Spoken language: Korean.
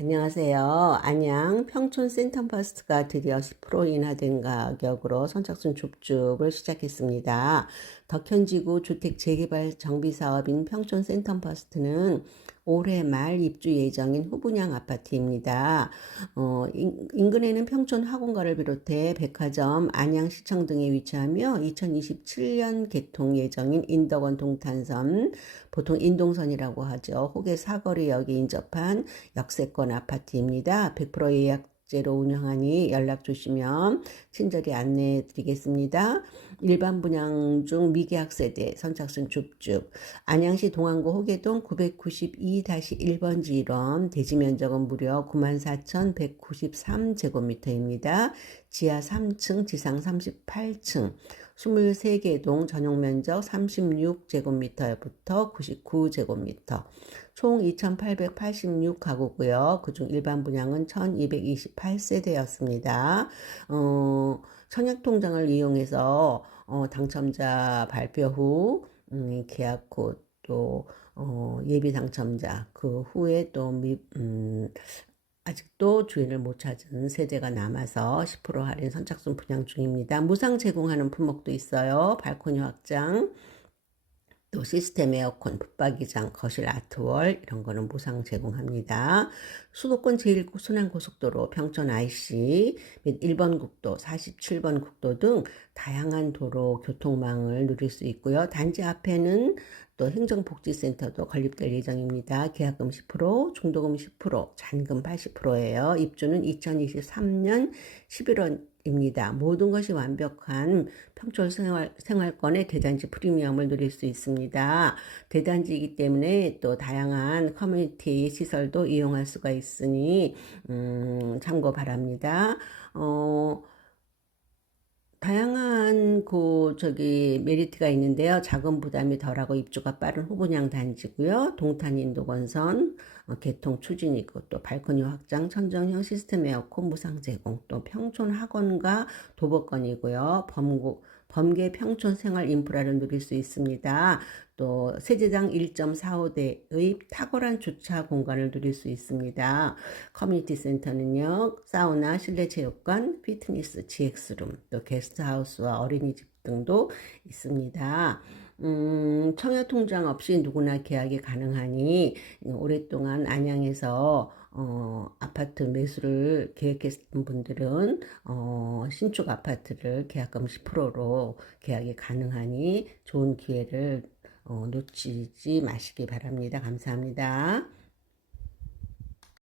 안녕하세요. 안양 평촌 센텀퍼스트가 드디어 10% 인하된 가격으로 선착순 줍줍을 시작했습니다. 덕현지구 주택 재개발 정비 사업인 평촌 센텀퍼스트는 올해 말 입주 예정인 후분양 아파트입니다. 어, 인, 인근에는 평촌 학원가를 비롯해 백화점, 안양시청 등에 위치하며 2027년 개통 예정인 인덕원 동탄선, 보통 인동선이라고 하죠. 혹의 사거리역에 인접한 역세권 아파트입니다. 100% 예약 제로 운영하니 연락 주시면 친절히 안내해 드리겠습니다. 일반 분양 중 미계약 세대 선착순 줍줍 안양시 동안구 호계동 992-1번지 1원 대지 면적은 무려 94,193제곱미터입니다. 지하 3층, 지상 38층, 23개 동 전용 면적 36제곱미터부터 99제곱미터, 총 2,886가구고요. 그중 일반 분양은 1,228세대였습니다. 어, 청약통장을 이용해서 어, 당첨자 발표 후 음, 계약 후또 어, 예비 당첨자 그 후에 또 미, 음, 아직도 주인을 못 찾은 세대가 남아서 10% 할인 선착순 분양 중입니다. 무상 제공하는 품목도 있어요. 발코니 확장, 또 시스템 에어컨, 붙박이장, 거실 아트월 이런 거는 무상 제공합니다. 수도권 제1 순환고속도로 평촌 IC 및 1번 국도, 47번 국도 등 다양한 도로 교통망을 누릴 수 있고요. 단지 앞에는 또 행정복지센터도 건립될 예정입니다. 계약금 10%, 중도금 10%, 잔금 80%예요. 입주는 2023년 11월 입니다. 모든 것이 완벽한 평촌 생활, 생활권의 대단지 프리미엄을 누릴 수 있습니다. 대단지이기 때문에 또 다양한 커뮤니티 시설도 이용할 수가 있으니 음, 참고 바랍니다. 어, 다양한 그 저기 메리트가 있는데요. 자금 부담이 덜하고 입주가 빠른 후분양 단지고요. 동탄 인도 건선 어, 개통 추진이고 또 발코니 확장, 천정형 시스템 에어컨 무상 제공, 또 평촌 학원과 도보권이고요. 범고 범계 평촌 생활 인프라를 누릴 수 있습니다. 또 세제장 1.45대의 탁월한 주차 공간을 누릴 수 있습니다. 커뮤니티 센터는요, 사우나, 실내 체육관, 피트니스, GX룸, 또 게스트하우스와 어린이집 등도 있습니다. 음, 청약통장 없이 누구나 계약이 가능하니 오랫동안 안양에서 어, 아파트 매수를 계획했던 분들은 어, 신축 아파트를 계약금 10%로 계약이 가능하니 좋은 기회를 어, 놓치지 마시기 바랍니다. 감사합니다.